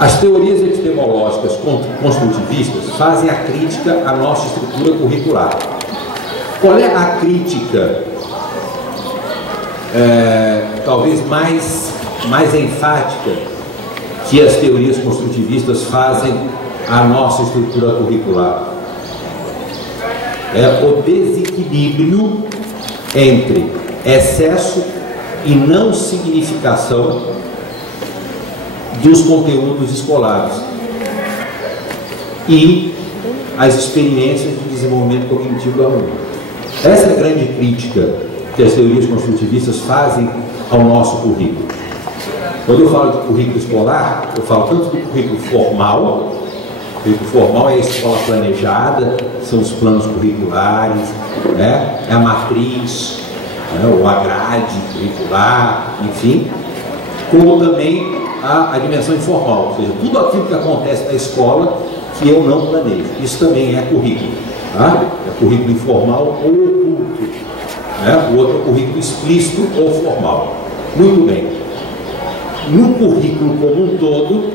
As teorias epistemológicas construtivistas fazem a crítica à nossa estrutura curricular. Qual é a crítica talvez mais enfática que as teorias construtivistas fazem à nossa estrutura curricular? É o desequilíbrio entre excesso e não significação dos conteúdos escolares e as experiências de desenvolvimento cognitivo do aluno. Essa é a grande crítica que as teorias construtivistas fazem ao nosso currículo. Quando eu falo de currículo escolar, eu falo tanto do currículo formal. O currículo formal é a escola planejada, são os planos curriculares, né? É a matriz, né? Ou a grade curricular, enfim, como também a dimensão informal, ou seja, tudo aquilo que acontece na escola que eu não planejo. Isso também é currículo, tá? É currículo informal ou oculto, né? O outro é currículo explícito ou formal. Muito bem. No currículo como um todo,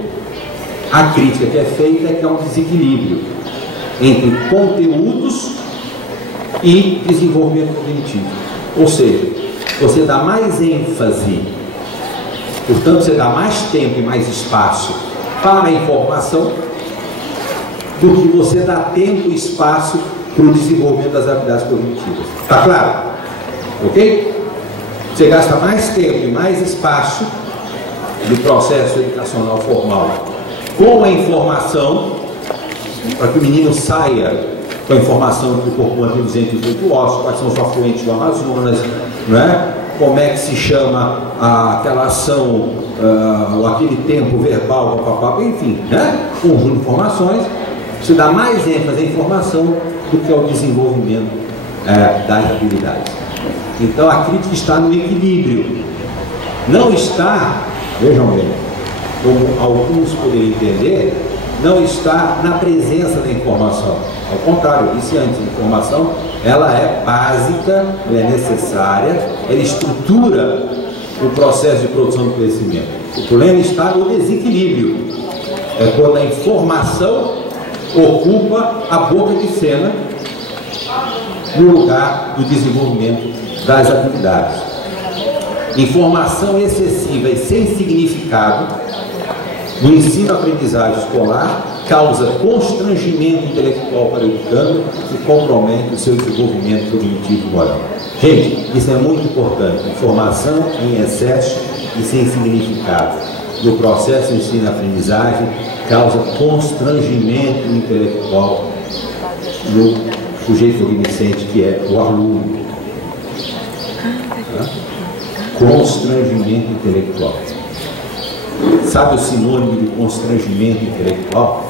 a crítica que é feita é que há um desequilíbrio entre conteúdos e desenvolvimento cognitivo. Ou seja, você dá mais ênfase, portanto, você dá mais tempo e mais espaço para a informação do que você dá tempo e espaço para o desenvolvimento das habilidades cognitivas. Está claro? Ok? Você gasta mais tempo e mais espaço no processo educacional formal com a informação, para que o menino saia com a informação do corpo humano 208 ossos, quais são os afluentes do Amazonas, né? Como é que se chama aquela ação, aquele tempo verbal, papapá, enfim, né? Conjunto de informações. Você dá mais ênfase à informação do que ao desenvolvimento das habilidades. Então a crítica está no equilíbrio, não está, vejam bem, como alguns poderiam entender, não está na presença da informação. Ao contrário, eu disse antes, a informação ela é básica, ela é necessária, ela estrutura o processo de produção do conhecimento. O problema está no desequilíbrio. É quando a informação ocupa a boca de cena no lugar do desenvolvimento das habilidades. Informação excessiva e sem significado no ensino-aprendizagem escolar causa constrangimento intelectual para o educando e compromete o seu desenvolvimento cognitivo e moral. Gente, isso é muito importante. Informação em excesso e sem significado no processo de ensino-aprendizagem causa constrangimento intelectual no sujeito cognoscente, que é o aluno. Tá? Constrangimento intelectual. Sabe o sinônimo de constrangimento intelectual?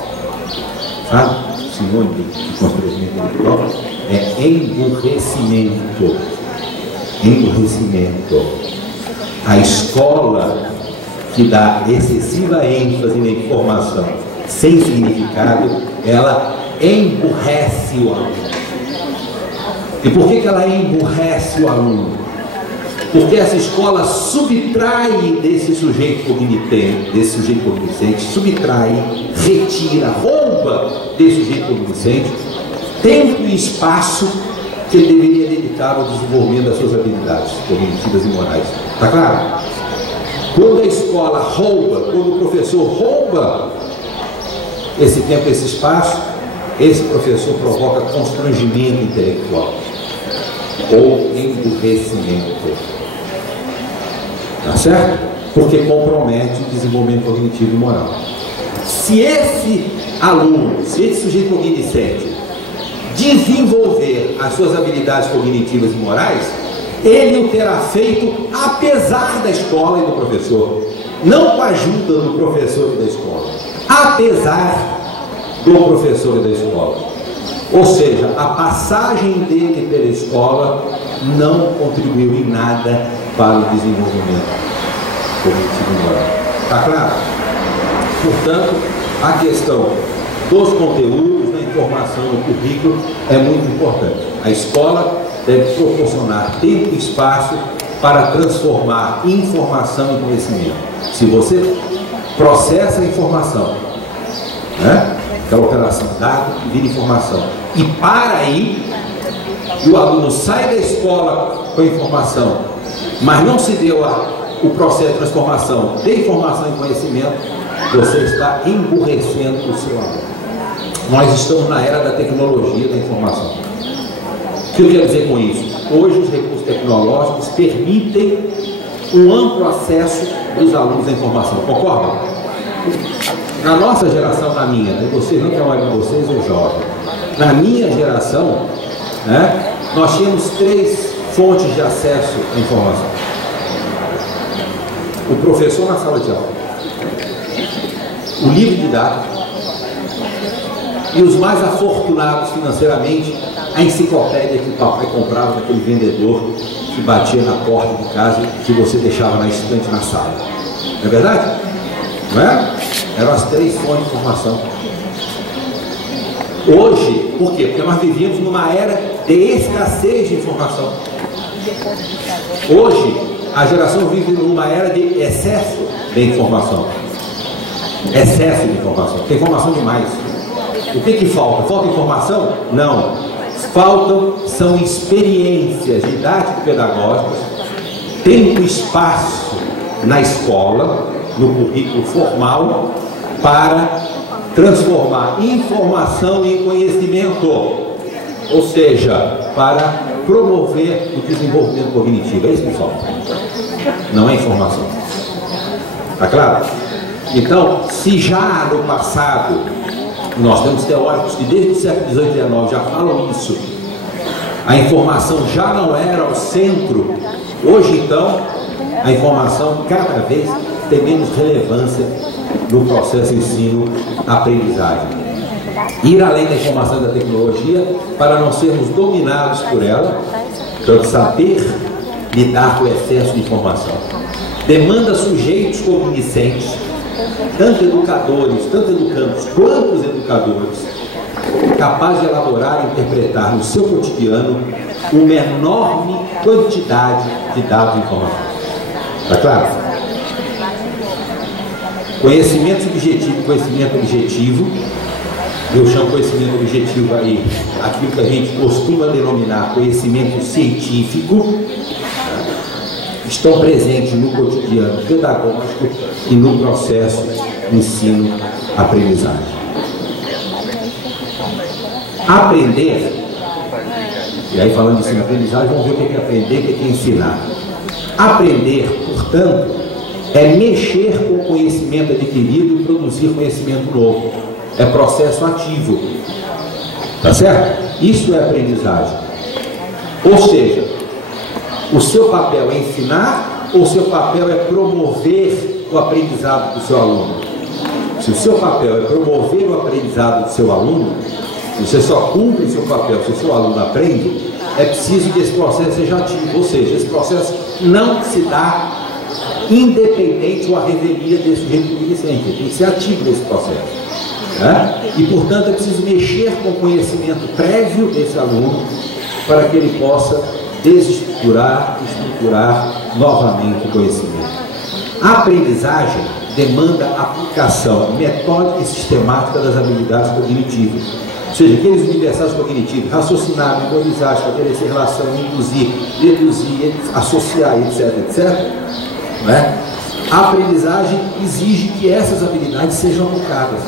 Sabe? O sinônimo de constrangimento intelectual é emburrecimento. Emburrecimento. A escola que dá excessiva ênfase na informação sem significado, ela emburrece o aluno. E por que ela emburrece o aluno? Porque essa escola subtrai desse sujeito cognoscente, subtrai, retira, rouba desse sujeito cognoscente tempo e espaço que ele deveria dedicar ao desenvolvimento das suas habilidades cognitivas e morais. Está claro? Quando a escola rouba, quando o professor rouba esse tempo, esse espaço, esse professor provoca constrangimento intelectual ou emburrecimento. Tá certo? Porque compromete o desenvolvimento cognitivo e moral. Se esse aluno, se esse sujeito cognoscente desenvolver as suas habilidades cognitivas e morais, ele o terá feito apesar da escola e do professor, não com a ajuda do professor e da escola, apesar do professor e da escola. Ou seja, a passagem dele pela escola não contribuiu em nada para o desenvolvimento cognitivo e moral. Está claro? Portanto, a questão dos conteúdos, da informação, do currículo é muito importante. A escola deve proporcionar tempo e espaço para transformar informação em conhecimento. Se você processa a informação, né? Aquela operação, dado que vira informação, e para aí, e o aluno sai da escola com a informação, mas não se deu o processo de transformação de informação em conhecimento, você está emburrecendo o seu aluno. Nós estamos na era da tecnologia da informação. O que eu quero dizer com isso? Hoje os recursos tecnológicos permitem um amplo acesso dos alunos à informação, concordam? Na nossa geração, na minha, né? Vocês não trabalham com vocês, é jovem. Na minha geração, né, nós tínhamos 3 fontes de acesso à informação. O professor na sala de aula, o livro didático e os mais afortunados financeiramente, a enciclopédia que o papai comprava daquele vendedor que batia na porta de casa e que você deixava na estante na sala. Não é verdade? Não é? Eram as 3 fontes de informação. Hoje, por quê? Porque nós vivíamos numa era de escassez de informação. Hoje, a geração vive numa era de excesso de informação. Excesso de informação. Tem informação demais. O que falta? Falta informação? Não. São experiências didático-pedagógicas, tempo e espaço na escola, no currículo formal, para transformar informação em conhecimento, ou seja, para promover o desenvolvimento cognitivo. É isso que falta. Não é informação. Está claro? Então, se já no passado nós temos teóricos que desde o século XVIII e XIX já falam isso, a informação já não era o centro, hoje então a informação cada vez tem menos relevância no processo ensino-aprendizagem. Ir além da informação e da tecnologia para não sermos dominados por ela, portanto, saber lidar com o excesso de informação. Demanda sujeitos cognoscentes, tanto educadores, tanto educandos quanto os educadores, capazes de elaborar e interpretar no seu cotidiano uma enorme quantidade de dados e informações. Está claro? Conhecimento subjetivo e conhecimento objetivo, eu chamo conhecimento objetivo aí, aquilo que a gente costuma denominar conhecimento científico, estão presentes no cotidiano pedagógico e no processo ensino-aprendizagem. Aprender, e aí falando de ensino-aprendizagem, vamos ver o que é aprender, o que é ensinar. Aprender, portanto, é mexer com o conhecimento adquirido e produzir conhecimento novo. É processo ativo. Tá certo? Isso é aprendizagem. Ou seja, o seu papel é ensinar ou o seu papel é promover o aprendizado do seu aluno? Se o seu papel é promover o aprendizado do seu aluno, você só cumpre o seu papel se o seu aluno aprende, é preciso que esse processo seja ativo, ou seja, esse processo não se dá independente ou à revelia desse sujeito cognoscente, tem que ser ativo nesse processo. Né? E, portanto, é preciso mexer com o conhecimento prévio desse aluno para que ele possa desestruturar e estruturar novamente o conhecimento. A aprendizagem demanda aplicação metódica e sistemática das habilidades cognitivas, ou seja, aqueles universais cognitivos: raciocinar, memorizar, estabelecer relação, induzir, deduzir, associar, etc. Né? A aprendizagem exige que essas habilidades sejam aplicadas.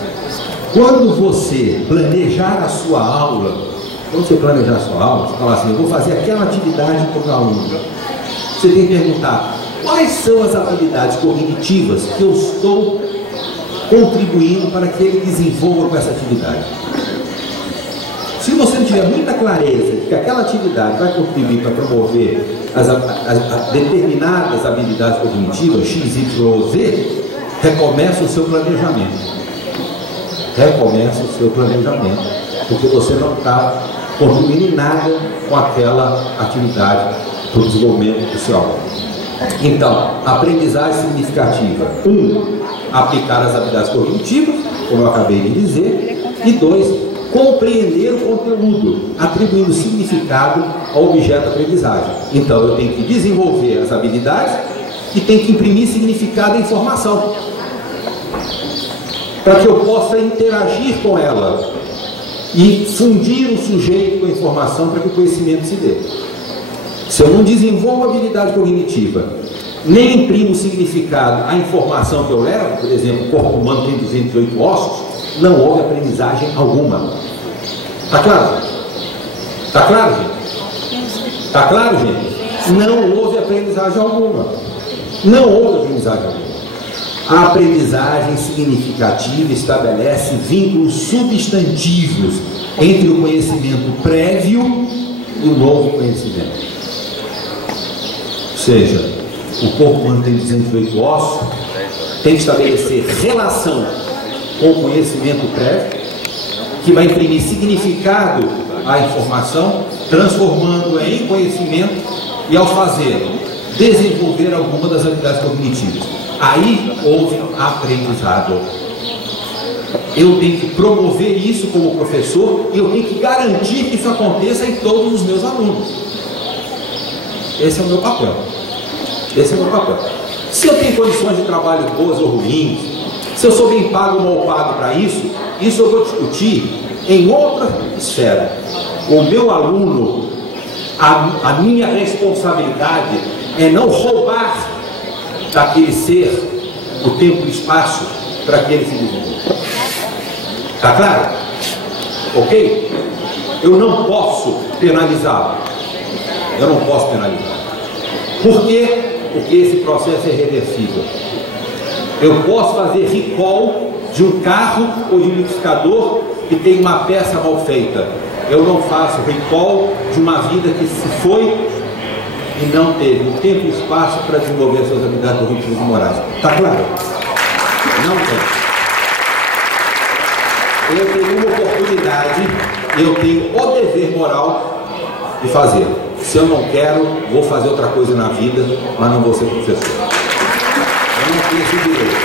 Quando você planejar a sua aula, você fala assim: eu vou fazer aquela atividade com o meu aluno. Você tem que perguntar: quais são as habilidades cognitivas que eu estou contribuindo para que ele desenvolva com essa atividade? Se você não tiver muita clareza de que aquela atividade vai contribuir para promover as determinadas habilidades cognitivas, X, Y ou Z, recomeça o seu planejamento. Recomeça o seu planejamento, porque você não está contribuindo em nada com aquela atividade para o desenvolvimento do seu aluno. Então, aprendizagem significativa: 1. Aplicar as habilidades cognitivas, como eu acabei de dizer, e 2. Compreender o conteúdo, atribuindo significado ao objeto da aprendizagem. Então, eu tenho que desenvolver as habilidades e tenho que imprimir significado à informação. para que eu possa interagir com ela e fundir o sujeito com a informação para que o conhecimento se dê. Se eu não desenvolvo habilidade cognitiva, nem imprimo significado à informação que eu levo, por exemplo, o corpo humano tem 208 ossos, não houve aprendizagem alguma. Está claro? Está claro, gente? Está claro, gente? Não houve aprendizagem alguma. Não houve aprendizagem alguma. A aprendizagem significativa estabelece vínculos substantivos entre o conhecimento prévio e o novo conhecimento. Ou seja, o corpo humano tem 208 ossos, tem que estabelecer relação com o conhecimento prévio, que vai imprimir significado à informação, transformando-a em conhecimento e, ao fazê-lo, desenvolver alguma das habilidades cognitivas. Aí houve aprendizado. Eu tenho que promover isso como professor e eu tenho que garantir que isso aconteça em todos os meus alunos. Esse é o meu papel. Esse é o meu papel. Se eu tenho condições de trabalho boas ou ruins, se eu sou bem pago ou mal pago para isso eu vou discutir em outra esfera. O meu aluno, a minha responsabilidade é não roubar daquele ser o tempo e o espaço para que ele se desenvolva. Está claro? Ok? Eu não posso penalizá-lo. Eu não posso penalizá-lo. Por quê? Porque esse processo é reversível. Eu posso fazer recall de um carro ou de um liquidificador que tem uma peça mal feita. Eu não faço recall de uma vida que se foi e não teve o tempo e espaço para desenvolver suas habilidades cognitivas e morais. Está claro? Não tem. Eu tenho uma oportunidade, eu tenho o dever moral de fazer. Se eu não quero, vou fazer outra coisa na vida, mas não vou ser professor. Eu não tenho esse direito.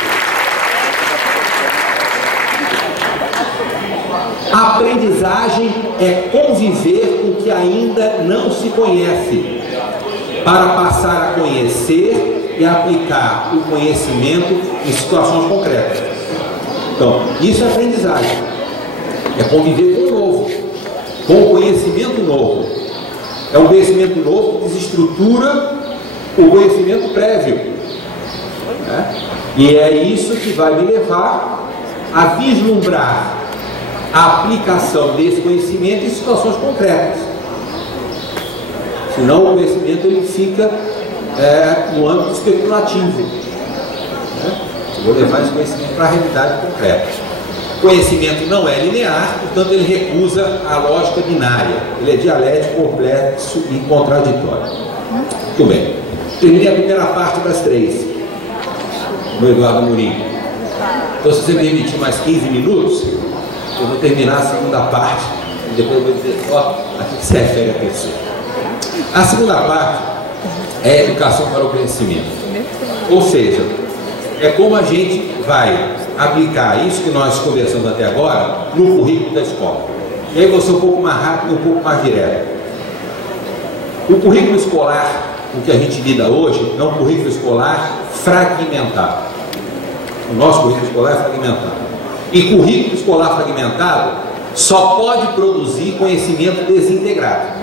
A aprendizagem é conviver com o que ainda não se conhece, para passar a conhecer e aplicar o conhecimento em situações concretas. Então, isso é aprendizagem. É conviver com o novo, com o conhecimento novo. É um conhecimento novo que desestrutura o conhecimento prévio. Né? E é isso que vai me levar a vislumbrar a aplicação desse conhecimento em situações concretas. Senão o conhecimento ele fica no âmbito especulativo. Né? Vou levar esse conhecimento para a realidade concreta. O conhecimento não é linear, portanto ele recusa a lógica binária. Ele é dialético, complexo e contraditório. Muito bem. Terminei a primeira parte das 3, no Eduardo Amorim. Então, se você me permitir mais 15 minutos, eu vou terminar a segunda parte e depois eu vou dizer a que se refere a terceira. A segunda parte é a educação para o conhecimento. Ou seja, é como a gente vai aplicar isso que nós conversamos até agora no currículo da escola. E aí vou ser um pouco mais rápido e um pouco mais direto. O currículo escolar com que a gente lida hoje é um currículo escolar fragmentado. O nosso currículo escolar é fragmentado. E currículo escolar fragmentado só pode produzir conhecimento desintegrado.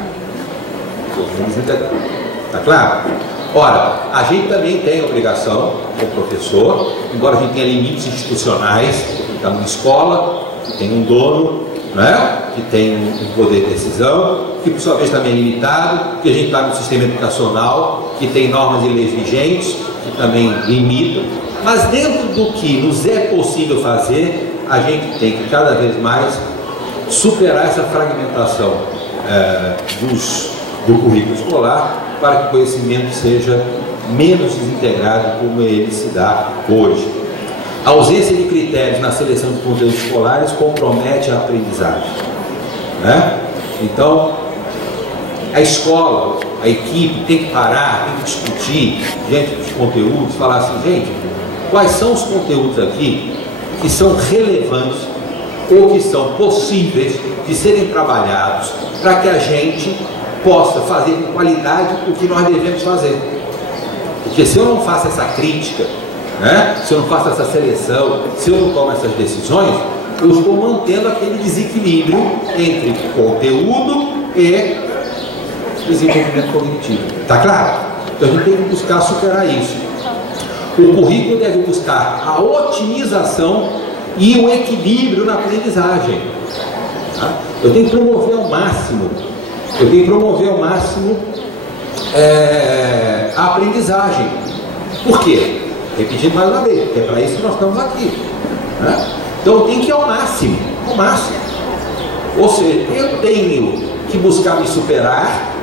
Está claro? Ora, a gente também tem a obrigação, como professor, embora a gente tenha limites institucionais, que está numa escola, que tem um dono, né? Que tem um poder de decisão, que por sua vez também é limitado, que a gente está no sistema educacional, que tem normas e leis vigentes, que também limitam, mas dentro do que nos é possível fazer, a gente tem que cada vez mais superar essa fragmentação do currículo escolar, para que o conhecimento seja menos desintegrado como ele se dá hoje. A ausência de critérios na seleção de conteúdos escolares compromete a aprendizagem. Né? Então, a escola, a equipe tem que parar, tem que discutir diante dos conteúdos, falar assim, gente, quais são os conteúdos aqui que são relevantes ou que são possíveis de serem trabalhados para que a gente possa fazer com qualidade o que nós devemos fazer. Porque se eu não faço essa crítica, né? Se eu não faço essa seleção, se eu não tomo essas decisões, eu estou mantendo aquele desequilíbrio entre conteúdo e desenvolvimento cognitivo. Tá claro? Então a gente tem que buscar superar isso. O currículo deve buscar a otimização e o equilíbrio na aprendizagem. Tá? Eu tenho que promover ao máximo, a aprendizagem. Por quê? Repetindo mais uma vez, porque é para isso que nós estamos aqui. Né? Então eu tenho que ir ao máximo, ao máximo. Ou seja, eu tenho que buscar me superar,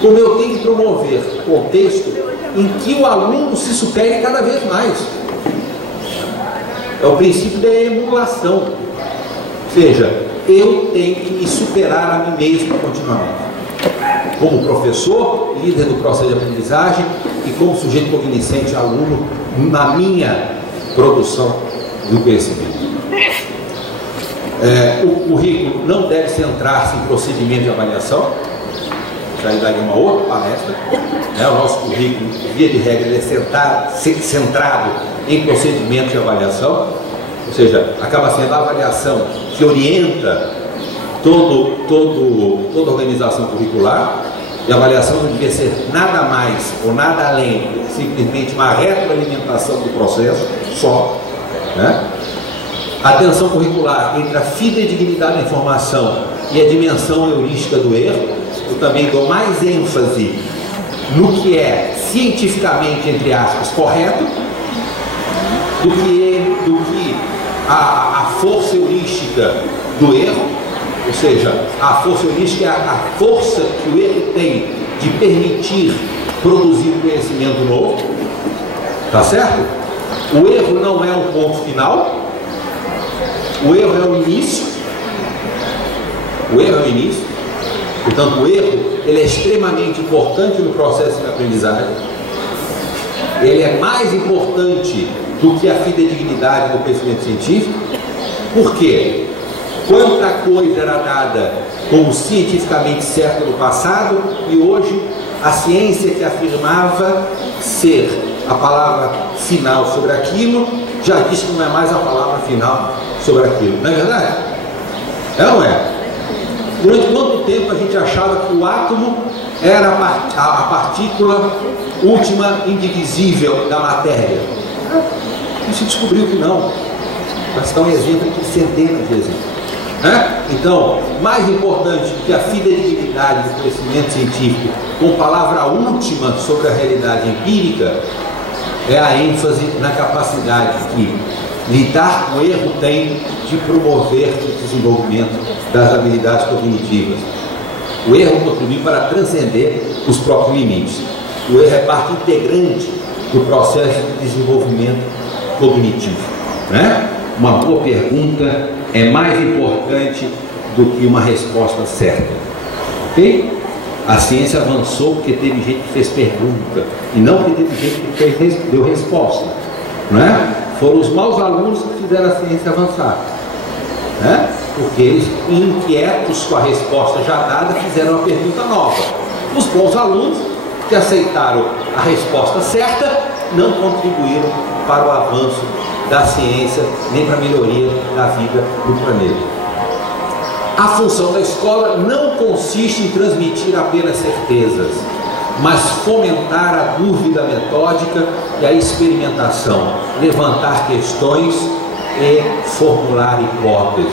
como eu tenho que promover contexto em que o aluno se supere cada vez mais. É o princípio da emulação. Ou seja, eu tenho que me superar a mim mesmo continuamente. Como professor, líder do processo de aprendizagem e como sujeito cognoscente, aluno, na minha produção do conhecimento. O currículo não deve centrar-se em procedimento de avaliação. Já daria uma outra palestra. O nosso currículo, via de regra, ele é centrado em procedimento de avaliação, ou seja, acaba sendo a avaliação que orienta toda a organização curricular, e a avaliação não devia ser nada mais ou nada além, simplesmente uma retroalimentação do processo só. Né? A atenção curricular entre a fidedignidade da informação e a dimensão heurística do erro. Eu também dou mais ênfase no que é cientificamente, entre aspas, correto, do que a força heurística do erro. Ou seja, a força heurística é a força que o erro tem de permitir produzir conhecimento novo. Tá certo? O erro não é um ponto final. O erro é o início. O erro é o início. Portanto, o erro ele é extremamente importante no processo de aprendizagem. Ele é mais importante do que a fidedignidade do conhecimento científico. Por quê? Quanta coisa era dada como cientificamente certa no passado e hoje a ciência que afirmava ser a palavra final sobre aquilo já diz que não é mais a palavra final sobre aquilo. Não é verdade? É ou não é? Durante quanto tempo a gente achava que o átomo era a partícula última indivisível da matéria? E se descobriu que não. Mas está um exemplo de centenas de exemplos. Então, mais importante que a fidedignidade do conhecimento científico com palavra última sobre a realidade empírica é a ênfase na capacidade que lidar com o erro tem de promover o desenvolvimento das habilidades cognitivas. O erro contribui para transcender os próprios limites. O erro é parte integrante do processo de desenvolvimento cognitivo. Uma boa pergunta é mais importante do que uma resposta certa. Ok? A ciência avançou porque teve gente que fez pergunta e não porque teve gente que deu resposta. Foram os maus alunos que fizeram a ciência avançar. Porque eles, inquietos com a resposta já dada, fizeram uma pergunta nova. Os bons alunos que aceitaram a resposta certa não contribuíram para o avanço da ciência, nem para a melhoria da vida do planeta. A função da escola não consiste em transmitir apenas certezas, mas fomentar a dúvida metódica e a experimentação, levantar questões e formular hipóteses.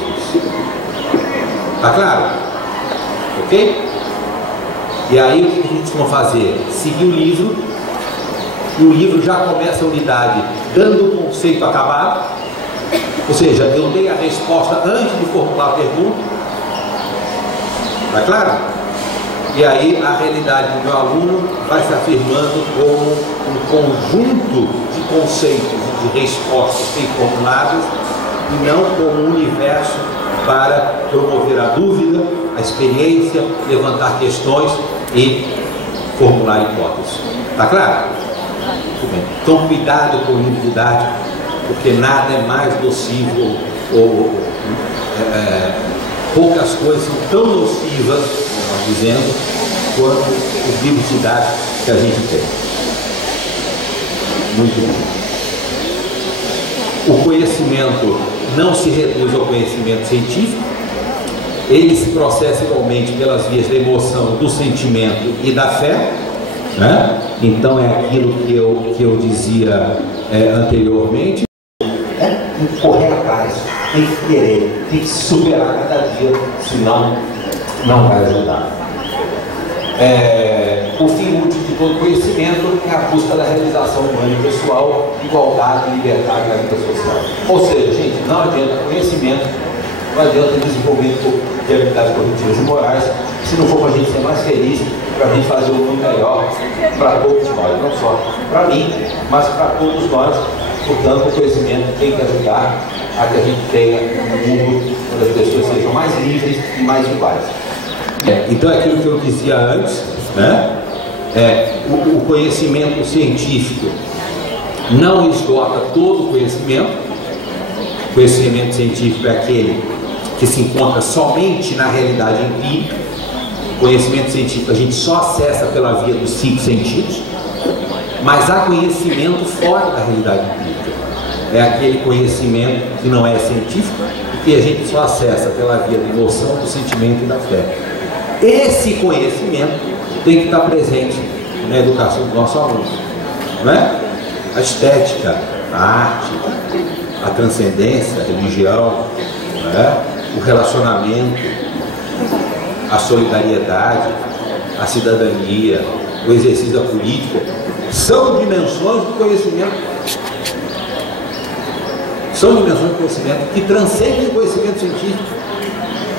Tá claro? Ok? E aí o que a gente vai fazer? Seguir o livro, e o livro já começa a unidade dando o conceito acabado, ou seja, eu dei a resposta antes de formular a pergunta. Tá claro? E aí a realidade do meu aluno vai se afirmando como um conjunto de conceitos e de respostas bem formuladas e não como um universo para promover a dúvida, a experiência, levantar questões e formular hipóteses. Tá claro? Muito bem. Então cuidado com o livro didático, porque nada é mais nocivo poucas coisas são tão nocivas, como nós dizemos, quanto os livros didáticos que a gente tem. Muito bom. O conhecimento não se reduz ao conhecimento científico, ele se processa igualmente pelas vias da emoção, do sentimento e da fé, né? Então é aquilo que eu dizia anteriormente. Tem que correr atrás, tem que querer, tem que se superar cada dia, senão não vai ajudar. O fim último de todo conhecimento é a busca da realização humana e pessoal, igualdade, liberdade na vida social. Ou seja, gente, não adianta conhecimento, não adianta desenvolvimento de habilidades cognitivas e morais, se não for para a gente ser mais feliz, para a gente fazer o mundo melhor para todos nós, não só para mim, mas para todos nós. Portanto, o conhecimento tem que ajudar a que a gente tenha um mundo onde as pessoas sejam mais livres e mais iguais. Então é aquilo que eu dizia antes, né? O conhecimento científico não esgota todo o conhecimento. O conhecimento científico é aquele que se encontra somente na realidade empírica. O conhecimento científico a gente só acessa pela via dos 5 sentidos, mas há conhecimento fora da realidade empírica. É aquele conhecimento que não é científico, que a gente só acessa pela via da emoção, do sentimento e da fé. Esse conhecimento tem que estar presente na educação do nosso aluno, não é? A estética, a arte, a transcendência, a religião, não é? O relacionamento, a solidariedade, a cidadania, o exercício da política, são dimensões do conhecimento. São dimensões do conhecimento que transcendem o conhecimento científico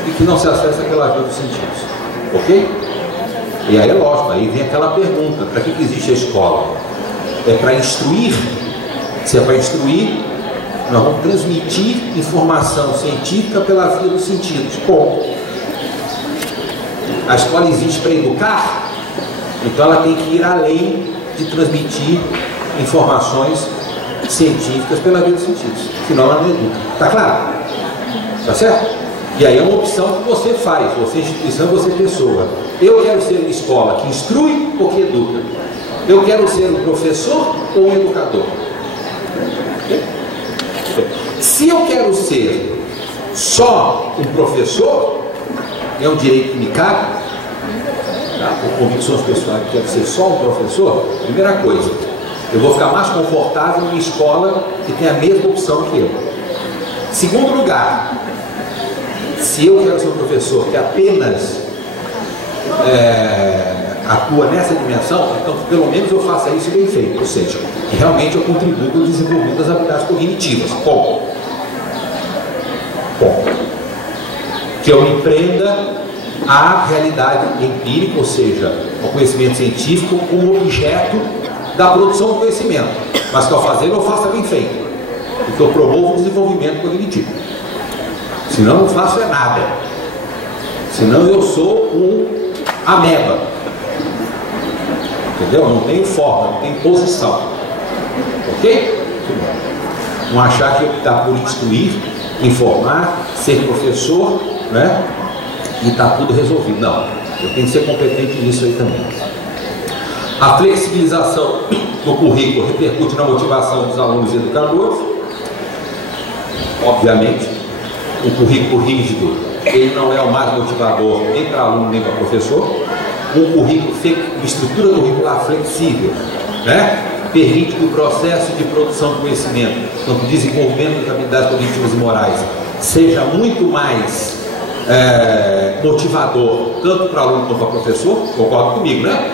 e que não se acessa pela via dos sentidos. Ok? E aí é lógico, aí vem aquela pergunta: para que existe a escola? É para instruir? Se é para instruir, nós vamos transmitir informação científica pela via dos sentidos. Bom, a escola existe para educar, então ela tem que ir além de transmitir informações científicas pela via dos sentidos, senão ela não educa. Está claro? Está certo? E aí é uma opção que você faz, você instituição, você pessoa. Eu quero ser uma escola que instrui ou que educa? Eu quero ser um professor ou um educador? Se eu quero ser só um professor, é um direito que me cabe, tá? Por convicções pessoais, que quero ser só um professor. Primeira coisa, eu vou ficar mais confortável em uma escola que tem a mesma opção que eu. Segundo lugar, se eu quero ser um professor que apenas atua nessa dimensão, então pelo menos eu faça isso bem feito, ou seja, que realmente eu contribuo para o desenvolvimento das habilidades cognitivas. Bom, que eu me prenda à realidade empírica, ou seja, ao conhecimento científico como objeto da produção do conhecimento, mas que ao fazer eu faça bem feito, e que eu promova o desenvolvimento cognitivo. Senão não faço nada. Senão eu sou um ameba. Entendeu? Não tenho forma, não tenho posição. Ok? Não achar que optar por instruir, informar, ser professor, né? E está tudo resolvido. Não. Eu tenho que ser competente nisso aí também. A flexibilização do currículo repercute na motivação dos alunos e educadores. Obviamente, o currículo rígido, ele não é o mais motivador nem para aluno nem para professor. Um currículo, uma estrutura curricular flexível, né? Permite que o processo de produção de conhecimento, tanto desenvolvimento das habilidades cognitivas e morais, seja muito mais motivador, tanto para aluno quanto para professor. Concorda comigo, né?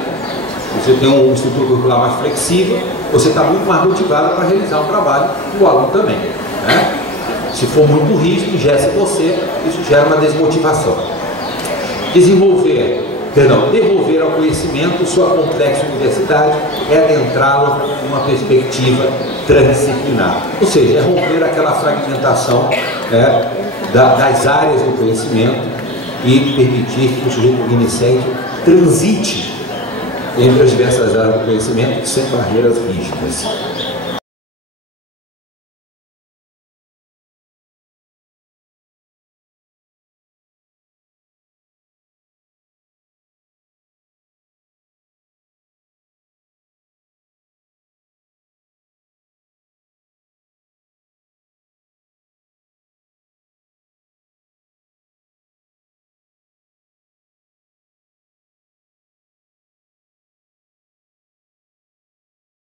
Você tem uma estrutura curricular mais flexível, você está muito mais motivado para realizar o trabalho do aluno também, né? Se for muito rígido, ingesse você, isso gera uma desmotivação. Devolver ao conhecimento sua complexa universidade é adentrá-lo numa perspectiva transdisciplinar. Ou seja, é romper aquela fragmentação das áreas do conhecimento e permitir que o sujeito cognoscente transite entre as diversas áreas do conhecimento sem barreiras rígidas.